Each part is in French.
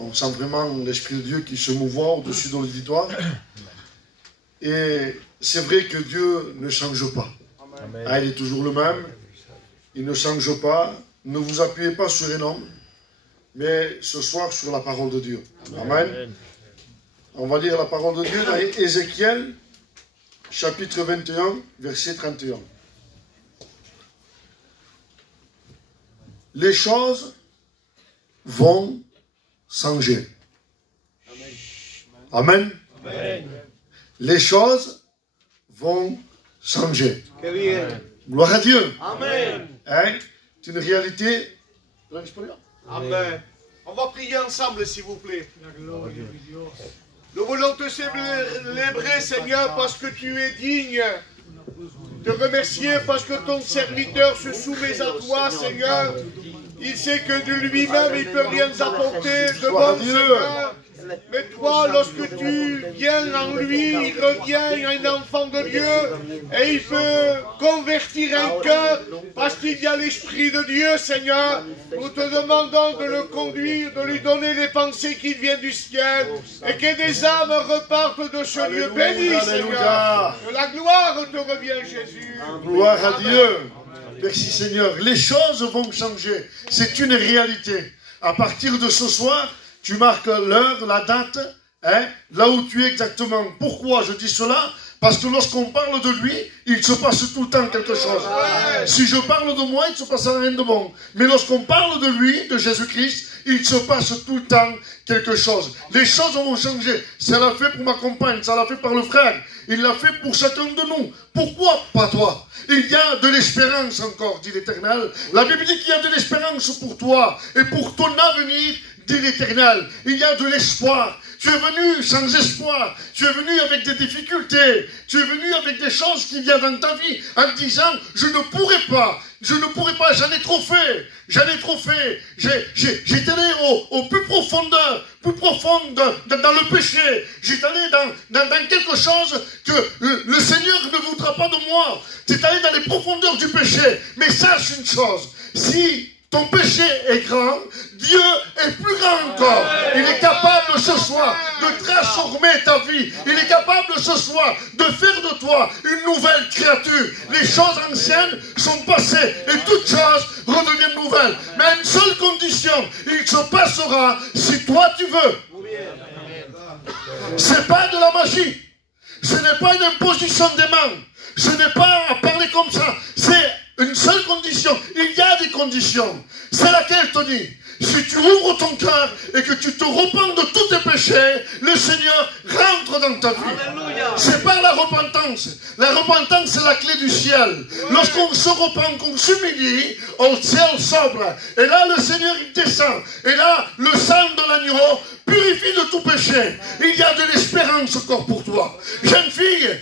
On sent vraiment l'Esprit de Dieu qui se mouvoit au-dessus de l'auditoire. Et c'est vrai que Dieu ne change pas. Ah, il est toujours le même. Il ne change pas. Ne vous appuyez pas sur un homme, mais ce soir sur la parole de Dieu. Amen. On va lire la parole de Dieu dans Ézéchiel, chapitre 21, verset 31. Les choses vont changer. Amen. Amen. Les choses vont changer. Gloire à Dieu. Amen. Hein? C'est une réalité. Amen. On va prier ensemble, s'il vous plaît. Nous voulons te célébrer, Seigneur, parce que tu es digne. Te remercier parce que ton serviteur se soumet à toi, Seigneur. Il sait que de lui-même, il ne peut rien apporter de bon, Seigneur. Mais toi, lorsque tu viens en lui, il revient un enfant de Dieu et il peut convertir un cœur parce qu'il y a l'Esprit de Dieu, Seigneur. Nous te demandons de le conduire, de lui donner les pensées qui viennent du ciel et que des âmes repartent de ce lieu béni, Seigneur. Que la gloire te revient, Jésus. Gloire à Dieu. Merci, Seigneur. Les choses vont changer. C'est une réalité. À partir de ce soir, tu marques l'heure, la date, hein, là où tu es exactement. Pourquoi je dis cela? Parce que lorsqu'on parle de lui, il se passe tout le temps quelque chose. Si je parle de moi, il ne se passe rien de bon. Mais lorsqu'on parle de lui, de Jésus-Christ, il se passe tout le temps quelque chose. Les choses vont changer. Ça l'a fait pour ma compagne, ça l'a fait par le frère. Il l'a fait pour chacun de nous. Pourquoi pas toi? Il y a de l'espérance encore, dit l'Éternel. La Bible dit qu'il y a de l'espérance pour toi et pour ton avenir, dit l'Éternel. Il y a de l'espoir. Tu es venu sans espoir. Tu es venu avec des difficultés. Tu es venu avec des choses qu'il y a dans ta vie en disant, je ne pourrai pas. Je ne pourrai pas, j'en ai trop fait. J'en ai trop fait. J'étais allé au plus profonde dans le péché. J'étais allé dans quelque chose que le Seigneur ne voudra pas de moi. Tu es allé dans les profondeurs du péché. Mais sache une chose, si ton péché est grand, Dieu est plus grand encore. Il est capable ce soir de transformer ta vie. Il est capable ce soir de faire de toi une nouvelle créature. Les choses anciennes sont passées et toutes choses redeviennent nouvelles. Mais à une seule condition, il se passera si toi tu veux. C'est pas de la magie. Ce n'est pas une imposition des mains. Ce n'est pas à parler comme ça. C'est une seule condition. Il y a des conditions. C'est laquelle, Tony? Si tu ouvres ton cœur et que tu te repens de tous tes péchés, le Seigneur rentre dans ta vie. C'est par la repentance. La repentance, c'est la clé du ciel. Lorsqu'on se repent, qu'on s'humilie, au ciel s'ouvre. Et là, le Seigneur, il descend. Et là, le sang de l'agneau purifie de tout péché. Il y a de l'espérance encore pour toi. Jeune fille,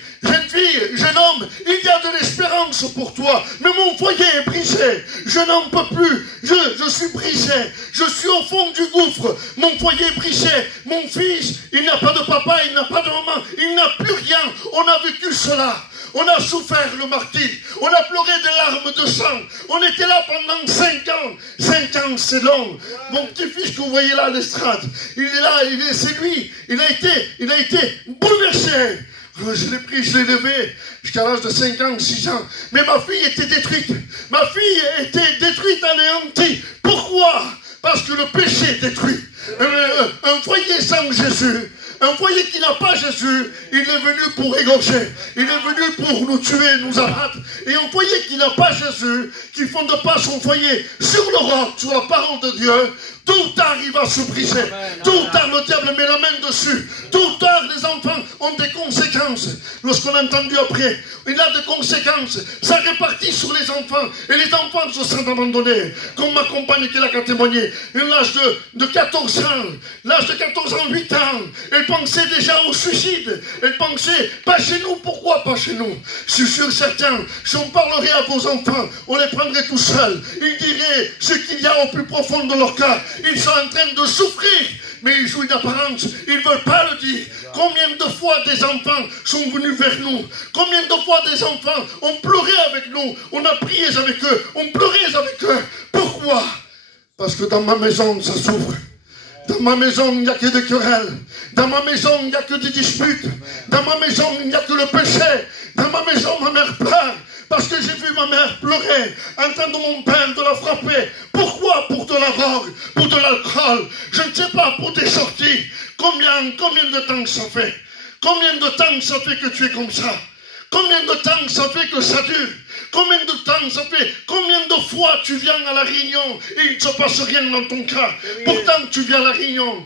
jeune homme, il y a de l'espérance pour toi. Mais mon foyer est brisé. Je n'en peux plus. Je suis brisé. Je suis au fond du gouffre. Mon foyer est brisé. Mon fils, il n'a pas de papa, il n'a pas de maman. Il n'a plus rien. On a vécu cela. On a souffert le martyre. On a pleuré des larmes de sang. On était là pendant 5 ans. 5 ans, c'est long. Mon petit-fils que vous voyez là à l'estrade, il est là, c'est lui. Il a été bouleversé. Je l'ai pris, je l'ai levé jusqu'à l'âge de 5 ans, 6 ans. Mais ma fille était détruite. Ma fille était détruite, anéantie. Pourquoi? Parce que le péché est détruit. Un foyer sans Jésus, un foyer qui n'a pas Jésus, il est venu pour égorger. Il est venu pour nous tuer, nous abattre. Et un foyer qui n'a pas Jésus, qui ne fonde pas son foyer sur le roc, sur la parole de Dieu, tôt ou tard, il va se briser. Tôt ou tard, le diable met la main dessus. Tôt ou tard, les enfants ont des conséquences. Lorsqu'on a entendu après, il a des conséquences. Ça répartit sur les enfants. Et les enfants se sentent abandonnés. Comme ma compagne qui l'a qu'à témoigner. L'âge de 14 ans. L'âge de 14 ans, 8 ans. Elle pensait déjà au suicide. Elle pensait, pas chez nous. Pourquoi pas chez nous? Je suis sûr certain, si on parlerait à vos enfants, on les prendrait tout seuls. Ils diraient ce qu'il y a au plus profond de leur cœur. Ils sont en train de souffrir, mais ils jouent une apparence. Ils ne veulent pas le dire. Combien de fois des enfants sont venus vers nous? Combien de fois des enfants ont pleuré avec nous? On a prié avec eux, on pleurait avec eux. Pourquoi? Parce que dans ma maison, ça souffre. Dans ma maison, il n'y a que des querelles. Dans ma maison, il n'y a que des disputes. Dans ma maison, il n'y a que le péché. Dans ma maison, ma mère pleure. Parce que j'ai vu ma mère pleurer, entendre mon père de la frapper. Pourquoi? Pour de la drogue, pour de l'alcool. Je ne sais pas, pour des sorties. Combien de temps ça fait? Combien de temps ça fait que tu es comme ça? Combien de temps ça fait que ça dure? Combien de temps ça fait? Combien de fois tu viens à la réunion et il ne se passe rien dans ton cœur? Pourtant tu viens à la réunion.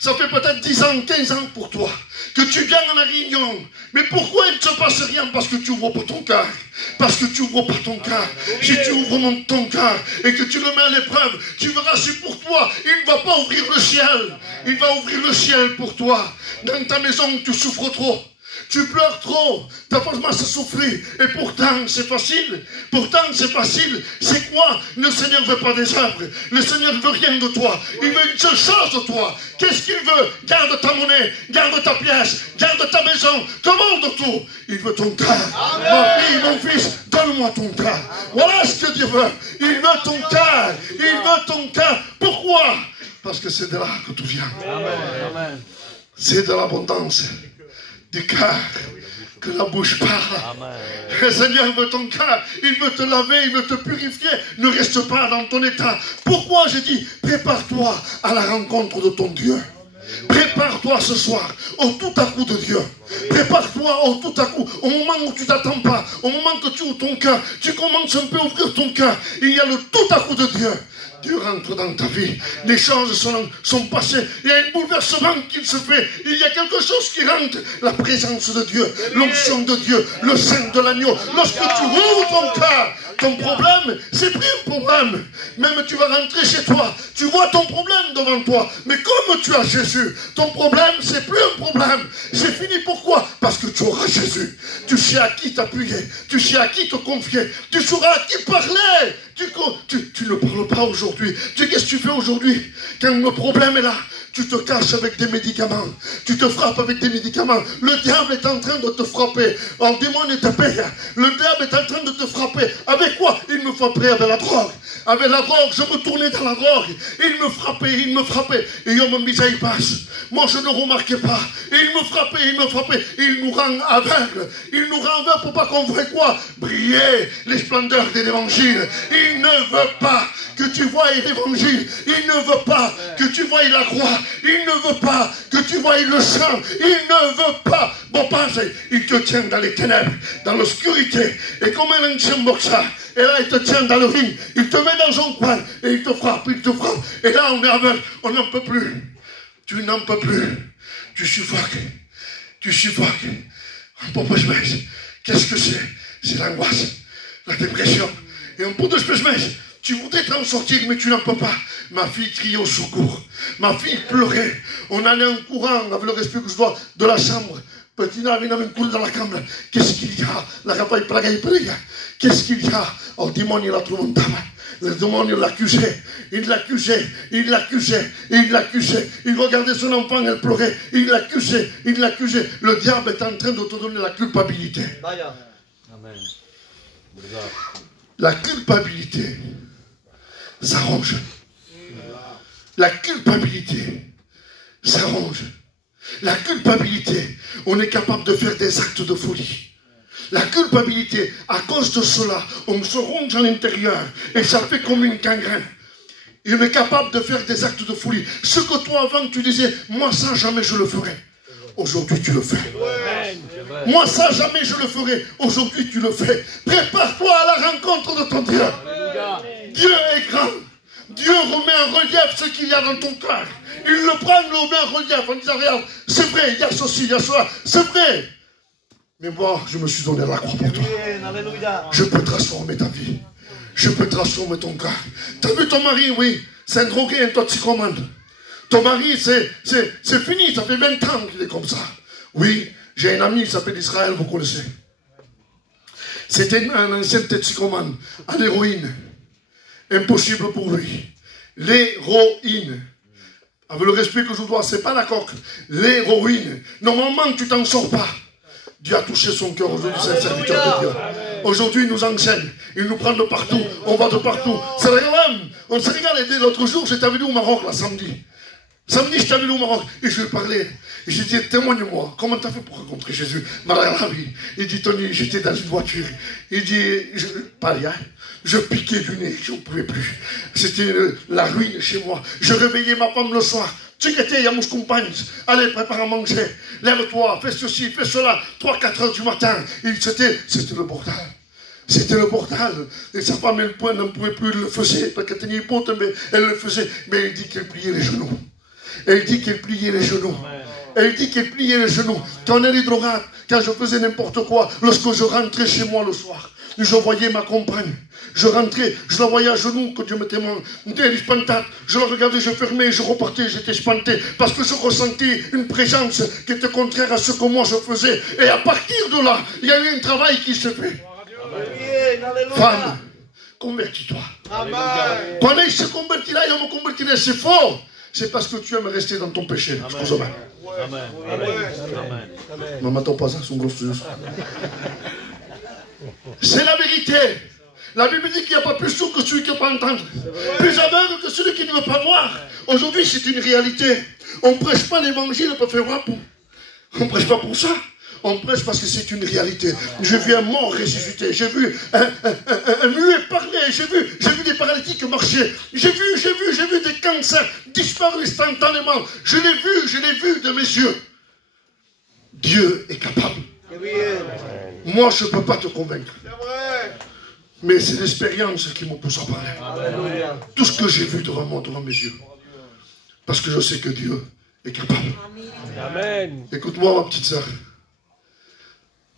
Ça fait peut-être 10 ans, 15 ans pour toi que tu viens à la réunion. Mais pourquoi il ne se passe rien? Parce que tu ouvres pas ton cœur. Parce que tu ouvres pas ton cœur. Si tu ouvres ton cœur et que tu le mets à l'épreuve, tu verras si pour toi, il ne va pas ouvrir le ciel. Il va ouvrir le ciel pour toi. Dans ta maison, tu souffres trop. Tu pleures trop, t'as pas mal à souffrir, et pourtant c'est facile. Pourtant c'est facile. C'est quoi? Le Seigneur ne veut pas des œuvres. Le Seigneur ne veut rien de toi. Il veut une seule chose de toi. Qu'est-ce qu'il veut? Garde ta monnaie, garde ta pièce, garde ta maison, commande tout. Il veut ton cœur. Ma fille, mon fils, donne-moi ton cœur. Voilà ce que Dieu veut. Il veut ton cœur. Il veut ton cœur. Pourquoi? Parce que c'est de là que tout vient. Amen. C'est de l'abondance du cœur que la bouche parle. Le Seigneur veut ton cœur, il veut te laver, il veut te purifier. Ne reste pas dans ton état. Pourquoi j'ai dit prépare-toi à la rencontre de ton Dieu. Prépare-toi ce soir au tout à coup de Dieu. Prépare-toi au tout à coup, au moment où tu t'attends pas, au moment que tu ouvres ton cœur, tu commences un peu à ouvrir ton cœur. Il y a le tout à coup de Dieu. Dieu rentre dans ta vie. Les choses sont passées. Il y a un bouleversement qui se fait. Il y a quelque chose qui rentre. La présence de Dieu, l'onction de Dieu, le sein de l'agneau. Lorsque tu ouvres ton cœur, ton problème, c'est plus un problème. Même tu vas rentrer chez toi, tu vois ton problème devant toi. Mais comme tu as Jésus, ton problème, c'est plus un problème. C'est fini. Pourquoi? Parce que tu auras Jésus. Tu sais à qui t'appuyer. Tu sais à qui te confier. Tu sauras à qui parler. Tu ne parles pas aujourd'hui. Qu'est-ce que tu fais aujourd'hui? Quand le problème est là, tu te caches avec des médicaments. Tu te frappes avec des médicaments. Le diable est en train de te frapper. En démon est tapé. Le diable est en train de te frapper. Avec quoi? Il me frapperait avec la drogue. Avec la drogue, je me tournais dans la drogue. Il me frappait. Et on me dit, ça y passe. Moi, je ne remarquais pas. Il me frappait. Il nous rend aveugles. Il nous rend aveugles pour pas qu'on voie quoi? Briller les splendeurs de l'évangile. Il ne veut pas que tu voies l'évangile. Il ne veut pas que tu voies la croix. Il ne veut pas que tu voies le sang. Il ne veut pas. Bon, pense, il te tient dans les ténèbres, dans l'obscurité. Et comme un ancien boxeur. Et là, il te tient dans le ring. Il te met dans son coin. Et il te frappe. Et là, on est aveugle. On n'en peut plus. Tu n'en peux plus. Tu suffoques. Qu'est-ce que c'est? C'est l'angoisse, la dépression. Et un peu de espèce, tu voudrais t'en sortir, mais tu n'en peux pas. Ma fille criait au secours. Ma fille pleurait. On allait en courant avec le respect que je dois de la chambre. Petit n'a venu un coup dans la chambre. Qu'est-ce qu'il y a? La rapaille plagaille. Qu'est-ce qu'il y a? Oh, le démon, il a trouvé un tabac. Le démon, il l'accusait. Il regardait son enfant, elle pleurait. Il l'accusait. Le diable est en train de te donner la culpabilité. Amen. La culpabilité, ça ronge. La culpabilité, ça ronge. La culpabilité, on est capable de faire des actes de folie. La culpabilité, à cause de cela, on se ronge à l'intérieur et ça fait comme une gangrène. Et on est capable de faire des actes de folie. Ce que toi avant tu disais, moi ça jamais je le ferai. Aujourd'hui tu le fais. Moi ça jamais je le ferai. Aujourd'hui tu le fais. Prépare-toi à la rencontre de ton Dieu. Dieu est grand. Dieu remet en relief ce qu'il y a dans ton cœur. Il le prend, le remet en relief en disant, regarde, c'est vrai, il y a ceci, il y a cela, c'est vrai. Mais moi, je me suis donné à la croix pour toi. Je peux transformer ta vie. Je peux transformer ton cœur. T'as vu ton mari, oui, c'est un drogué, un toxicomane. Ton mari, c'est fini, ça fait 20 ans qu'il est comme ça. Oui, j'ai un ami qui s'appelle Israël, vous connaissez. C'était un ancien toxicomane à l'héroïne. Impossible pour lui. L'héroïne. Avec le respect que je dois, c'est pas la coque. L'héroïne. Normalement, tu t'en sors pas. Dieu a touché son cœur aujourd'hui, c'est un serviteur de Dieu. Aujourd'hui, il nous enseigne. Il nous prend de partout. On va de partout. C'est vrai même. On s'est regardé l'autre jour, j'étais venu au Maroc, là, samedi. Samedi, je t'avais allé au Maroc et je lui ai parlé. Et j'ai dit, témoigne-moi, comment t'as fait pour rencontrer Jésus? Il dit, Tony, j'étais dans une voiture. Il dit, je piquais du nez, je ne pouvais plus. C'était la ruine chez moi. Je réveillais ma femme le soir. Tu étais, il y a mon compagne. Allez, prépare à manger. Lève-toi, fais ceci, fais cela. 3-4 heures du matin. C'était le bordel. C'était le bordel. Et sa femme, elle ne pouvait plus le faire. Parce qu'elle tenait une pote, mais elle le faisait. Mais elle dit qu'elle pliait les genoux. Elle dit qu'elle pliait les genoux. Elle dit qu'elle pliait les genoux. Quand elle est drogate, quand je faisais n'importe quoi, lorsque je rentrais chez moi le soir, je voyais ma compagne. Je rentrais, je la voyais à genoux quand je mettais mon espantate. Je la regardais, je fermais, je repartais, j'étais espanté. Parce que je ressentais une présence qui était contraire à ce que moi je faisais. Et à partir de là, il y a eu un travail qui se fait. Femme, convertis-toi. Quand elle se convertit là, il me convertirait, c'est faux. C'est parce que tu aimes rester dans ton péché. Excuse-moi. Ne m'attends pas ça, son gros sujet. C'est la vérité. La Bible dit qu'il n'y a pas plus sourd que celui qui ne peut pas entendre. Plus aveugle que celui qui ne veut pas voir. Aujourd'hui, c'est une réalité. On ne prêche pas l'évangile pour faire rap. On ne prêche pas pour ça. On prêche parce que c'est une réalité. J'ai vu un mort ressusciter. J'ai vu un muet parler. J'ai vu des paralytiques marcher. J'ai vu des cancers disparaître instantanément. Je l'ai vu de mes yeux. Dieu est capable. Moi, je ne peux pas te convaincre. Mais c'est l'expérience qui me pousse à parler. Tout ce que j'ai vu devant moi, devant mes yeux. Parce que je sais que Dieu est capable. Écoute-moi, ma petite sœur.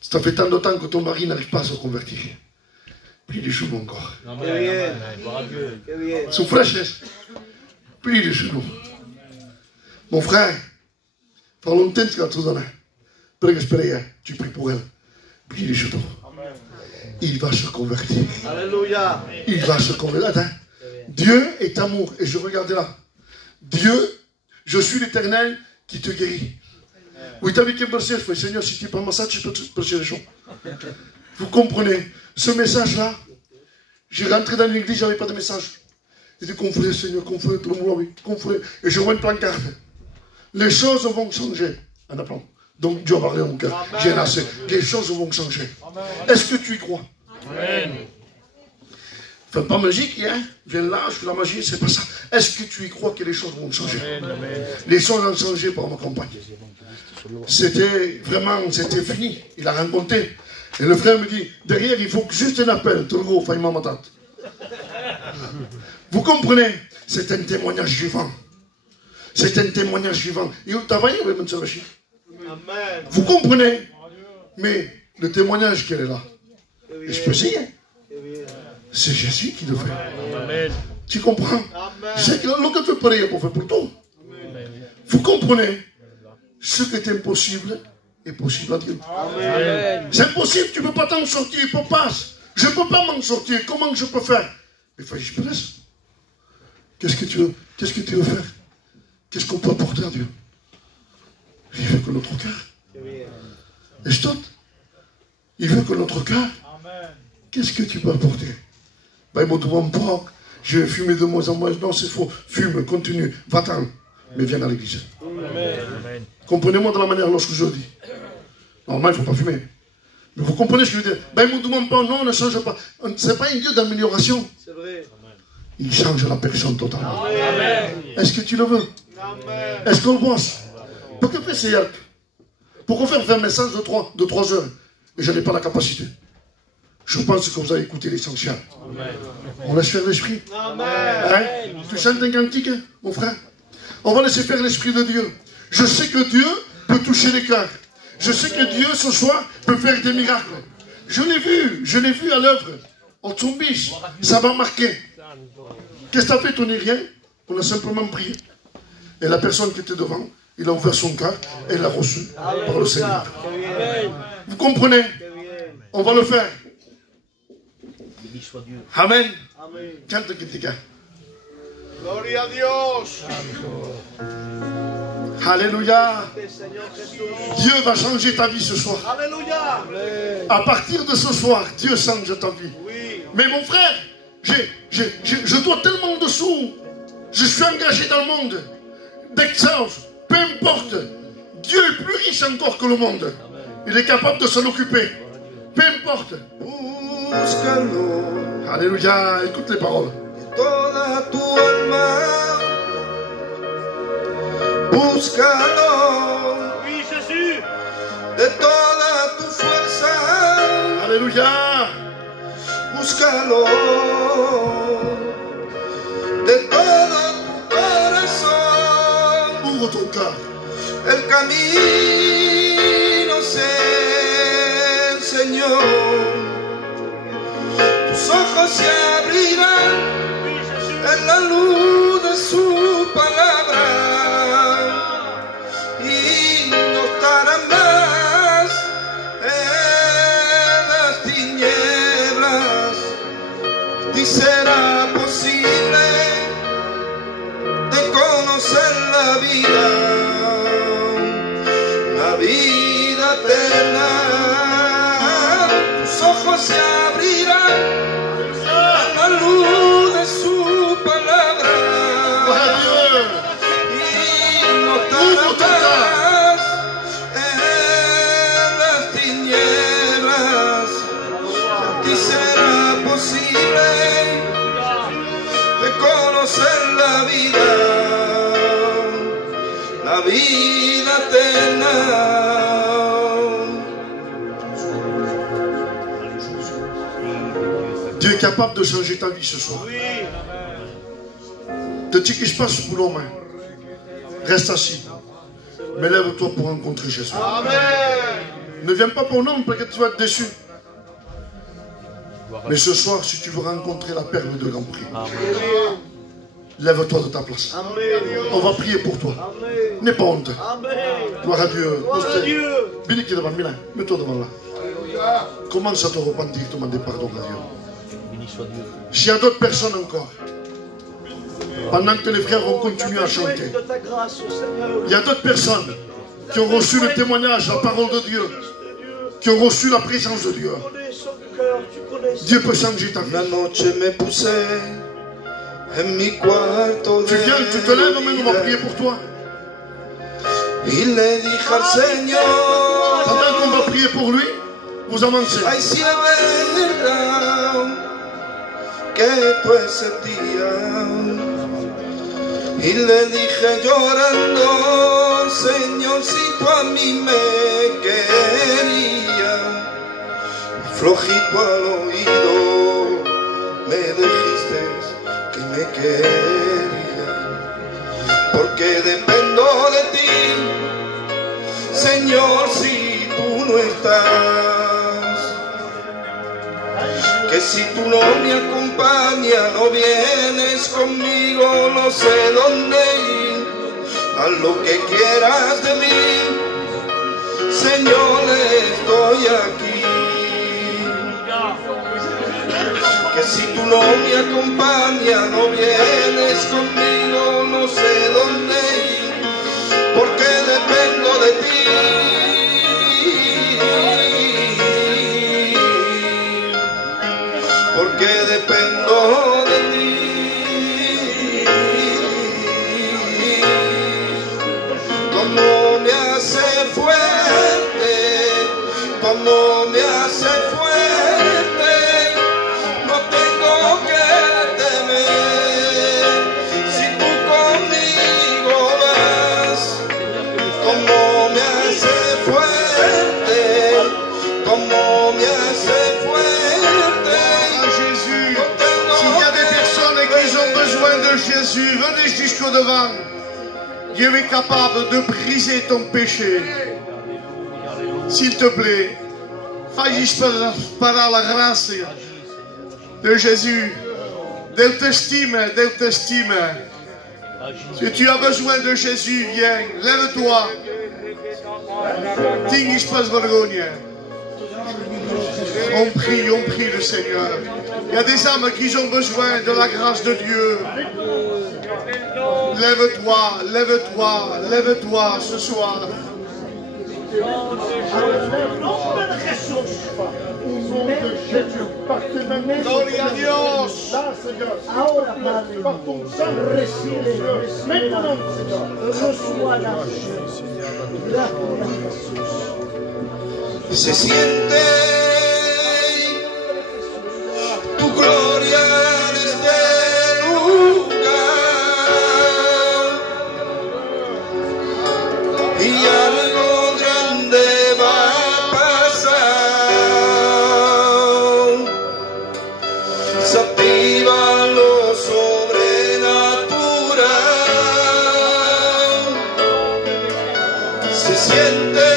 Ça fait tant de temps que ton mari n'arrive pas à se convertir. Plie les genoux encore. Sous fraîchesse. Plie les genoux. Mon frère, par longtemps que tu as tout donné. Tu pries pour elle. Plie les genoux. Il va se convertir. Alléluia. Il va se convertir. Attends. Dieu est amour. Et je regardais là. Dieu, je suis l'Éternel qui te guérit. Oui, t'as vu quel verset? Je fais, Seigneur, si tu prends ma ça, tu peux te prêcher les gens. Vous comprenez? Ce message-là, j'ai rentré dans l'église, j'avais pas de message. J'ai dit, confrère, Seigneur, confrère, tout le monde, oui, confrère. Et je vois une pancarte. Les choses vont changer. En appelant. Donc Dieu va parler dans mon cœur. J'ai assez. Les choses vont changer. Est-ce que tu y crois? Amen. Fais pas magique, hein? Viens là, je fais la magie, c'est pas ça. Est-ce que tu y crois que les choses vont changer? Amen. Les choses ont changé par ma campagne. C'était vraiment, c'était fini. Il a rencontré. Et le frère me dit, derrière, il faut juste un appel. Tout le gros, faillement ma tante. Vous comprenez? C'est un témoignage vivant. C'est un témoignage vivant. Et vous travaillez avec M. Rachid. Vous comprenez? Mais le témoignage qu'elle est là, et je peux essayer. C'est Jésus qui le fait. Amen. Tu comprends? C'est que l'on peut prier pour faire pour tout. Vous comprenez? Ce qui est impossible est possible à Dieu. C'est impossible, tu ne peux pas t'en sortir, il peut pas. Je ne peux pas m'en sortir, comment je peux faire? Mais il faut que je me laisse. Qu'est-ce que tu veux? Qu'est-ce que tu veux faire? Qu'est-ce qu'on peut apporter à Dieu? Il veut que notre cœur. Et je tente. Il veut que notre cœur. Qu'est-ce que tu peux apporter? Ben, il me demande pas. Je vais fumer de moins en moins. Non, c'est faux. Fume, continue. Va-t'en. Mais viens à l'église. Comprenez-moi de la manière lorsque je dis. Normalement, il ne faut pas fumer. Mais vous comprenez ce que je veux dire? Ben, il ne me demande pas. Non, on ne change pas. Ce n'est pas un Dieu d'amélioration. C'est vrai. Il change la personne totalement. Est-ce que tu le veux? Est-ce qu'on le pense? Pourquoi faire ces help? Pourquoi faire un message de 3 heures? Et je n'ai pas la capacité. Je pense que vous avez écouté l'essentiel. On laisse faire l'esprit. Hein? Tu chantes un cantique, hein, mon frère? On va laisser faire l'esprit de Dieu. Je sais que Dieu peut toucher les cœurs. Je sais que Dieu, ce soir, peut faire des miracles. Je l'ai vu à l'œuvre. En Tsumbis, ça m'a marqué. Qu'est-ce que tu as fait, Tony? Rien. On a simplement prié. Et la personne qui était devant, il a ouvert son cœur et l'a reçu par le Seigneur. Vous comprenez? On va le faire. Amen. Cante quelqu'un. Gloria a Dios. Alléluia. Dieu va changer ta vie ce soir. Alléluia. À partir de ce soir, Dieu change ta vie. Mais mon frère, je dois tellement de sous. Je suis engagé dans le monde. d'excellence, peu importe. Dieu est plus riche encore que le monde. Il est capable de s'en occuper. Peu importe. Búscalo Alléluia. Écoute les paroles. de toda tu alma. Búscalo Oui, Jésus. de toda tu fuerza. Alléluia. Búscalo de todo tu corazón. Ouvre ton cœur. El camino es el Señor. Tus ojos se abrirán Oui, Jésus. en la luz de su palabra y no estarán más en las tinieblas. Y será posible de conocer la vida eterna. Tus ojos se abrirán a la luz de su palabra y no estarás en las tinieblas. A ti será posible de conocer la vida eterna. Dieu est capable de changer ta vie ce soir. Ne te quiche pas sous nos mains. Reste assis. Mais lève-toi pour rencontrer Jésus. Amen. Ne viens pas pour nous, peut-être que tu vas être déçu. Mais ce soir, si tu veux rencontrer la perle de grand prix, lève-toi de ta place. On va prier pour toi. N'aie pas honte. Gloire à Dieu. Béni qui est devant Milan. Mets-toi devant là. Commence à te repentir, demander pardon à Dieu. S'il y a d'autres personnes encore, pendant que les frères vont continuer à chanter, il y a d'autres personnes qui ont reçu le témoignage, la parole de Dieu, qui ont reçu la présence de Dieu. Dieu peut changer ta vie. La noche me puse en mi cuarto Tu viens, tu te lèves, mais on va prier pour toi. y le dije al Señor, Pendant qu'on va prier pour lui, vous avancez. ay si es verdad que tú ese día. Y le dije llorando, Señor, si tú a mí me querías, flojito al oído me dijiste que me querías, porque dependo de ti, Señor, si tú no estás. Que si tú no me acompañas, no vienes conmigo, no sé dónde ir. Haz lo que quieras de mí, Señor, estoy aquí. Que si tú no me acompañas, no vienes conmigo, no sé dónde ir, porque dependo de ti. Porque dependo de ti. Como me hace fuerte, como me hace fuerte, no tengo que temer. Si tú conmigo vas, como me hace fuerte, como me hace fuerte. Jésus, s'il y a des personnes qui ont besoin de Jésus, venez jusqu'au devant. Dieu est capable de briser ton péché. S'il te plaît, fais par la grâce de Jésus. Deus t'estime, Deus t'estime. Si tu as besoin de Jésus, viens, lève-toi. Tingues pas vergonha. On prie le Seigneur. Il y a des âmes qui ont besoin de la grâce de Dieu. Lève-toi, lève-toi, lève-toi ce soir. nom de Jésus, par tes mains, Gloria a Dios. là, Seigneur, Ahora, Padre, par ton sang, recibe, maintenant, Seigneur. Josué, gracias, Jesús. Se siente tu gloria en este lugar y algo grande va a pasar. Se activa lo sobrenatural. Se siente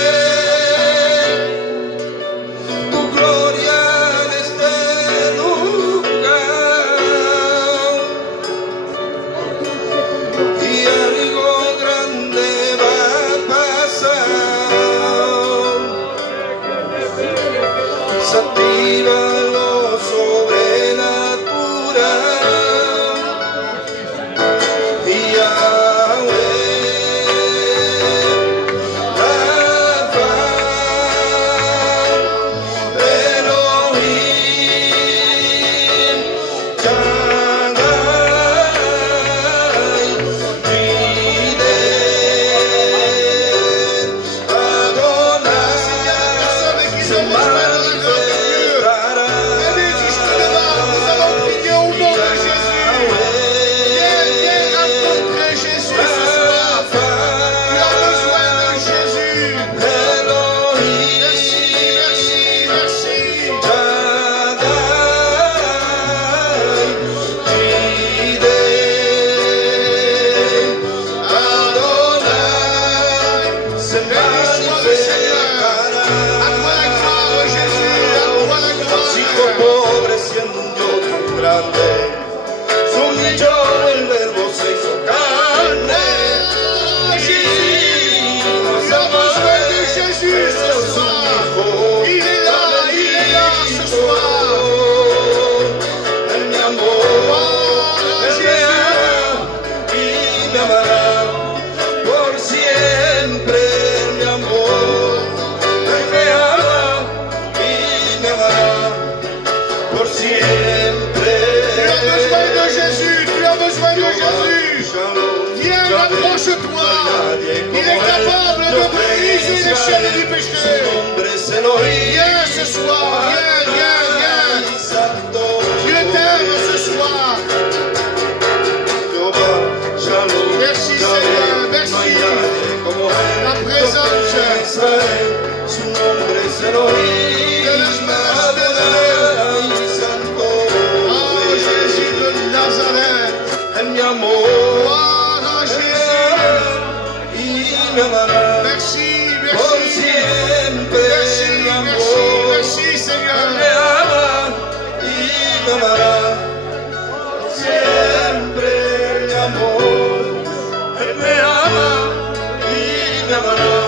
Siempre me ama y me amará.